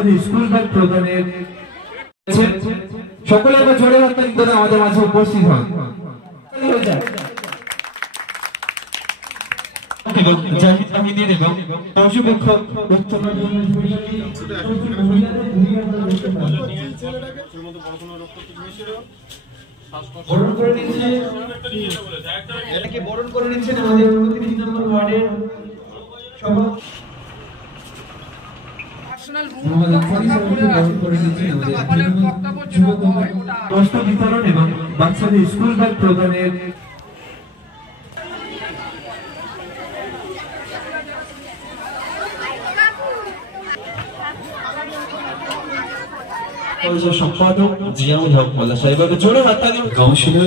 বাচ্চাদের school bag প্রদানের সকলে আবার জোরে হাততালি করে আমাদের মাঝে উপস্থিত হন। পর্যবেক্ষক বরণ করে নিচ্ছেন আমাদের 29 নম্বর ওয়ার্ডের বিতরণ এবং বাচ্চাদের স্কুল ব্যাগ প্রদানের সম্পাদক জিয়াউল হক মোল্লা সাহেবের জোরে হাততালি গাউসিলে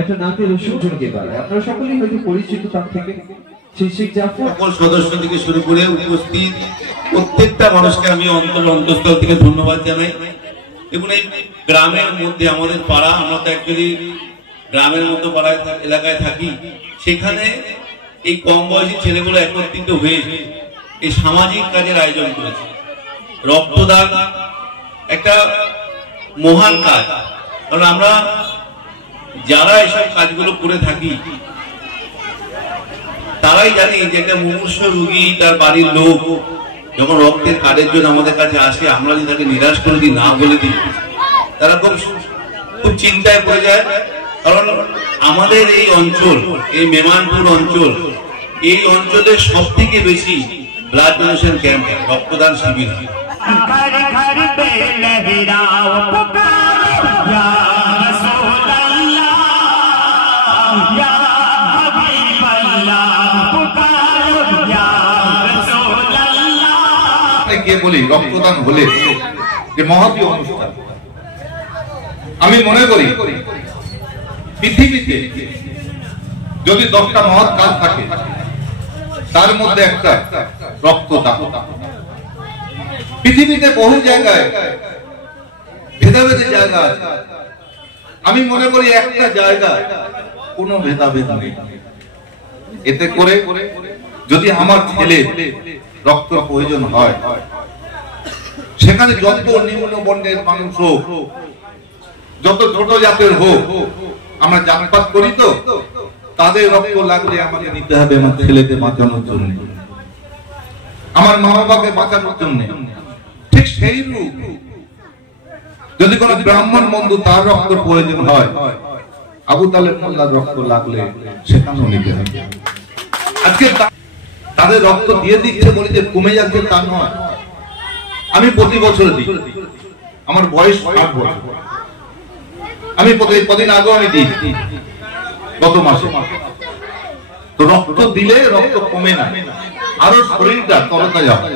একটা নাতের সুযোগকে পারে। আপনারা সকলেই হয়তো পরিচিত তার থেকে শিক্ষক জাফর সকল সদস্য থেকে শুরু করে উপস্থিত প্রত্যেকটা মানুষকে আমি অন্তঃস্থল থেকে ধন্যবাদ জানাই। এবং এই গ্রামের মধ্যে আমাদের পাড়া, আমরা তো অ্যাকচুয়ালি গ্রামের মতো পাড়ায় এলাকায় থাকি, সেখানে এই কম বয়সী ছেলেগুলো একত্রিত হয়ে এই সামাজিক কাজের আয়োজন করেছে। রক্তদান একটা মহান কাজ, কারণ আমরা যারা এসব কাজগুলো করে থাকি তারাই জানি যে একটা মুমূর্ষু রোগী, তার বাড়ির লোক যখন রক্তের কার্ডের জন্য আমাদের কাছে আসে, আমরা যদি তাকে নিরাশ করে দিই, না বলে দিই, তারা খুব চিন্তায় পড়ে যায়। কারণ আমাদের এই অঞ্চল, এই মেমানপুর অঞ্চল, এই অঞ্চলে সব থেকে বেশি ব্লাড ডোনেশন ক্যাম্প, রক্তদান শিবির হয়। বলি রক্তদান হলে যে মহতী অনুষ্ঠান, আমি মনে করি পৃথিবীতে যদি 10টা মহৎ কাজ থাকে তার মধ্যে একটা রক্তদান। পৃথিবীতে বহু জায়গায় ভেদাভেদে জায়গা আছে, আমি মনে করি একটা জায়গা কোনো ভেদাভেদ নেই। এতে করে যদি আমার ছেলে রক্ত প্রয়োজন হয়, সেখানে যত নিম্ন বর্ণের মানুষ হোক, যত ছোট জাতের হোক, আমরা জাতপাত করি তো, তাদের রক্ত লাগলে আমাকে নিতে হবে আমার ছেলেকে বাঁচানোর জন্য, আমার মা বাবাকে বাঁচানোর জন্য। ঠিক সেই রূপ যদি কোন ব্রাহ্মণ বন্ধু তার রক্ত প্রয়োজন হয়, আবু তালেব মোল্লার রক্ত লাগলে সেখানেও নিতে হবে। আজকে তাদের রক্ত দিয়ে দিচ্ছে বলে যে কমে যাচ্ছে তা নয়। আমি প্রতি বছর দিই, আমার বয়স 8 বছর, আমি কদিন আগেও আমি দিই, গত মাসে। তো রক্ত দিলে রক্ত কমে না, আরো শরীরটা তরতাজা হয়।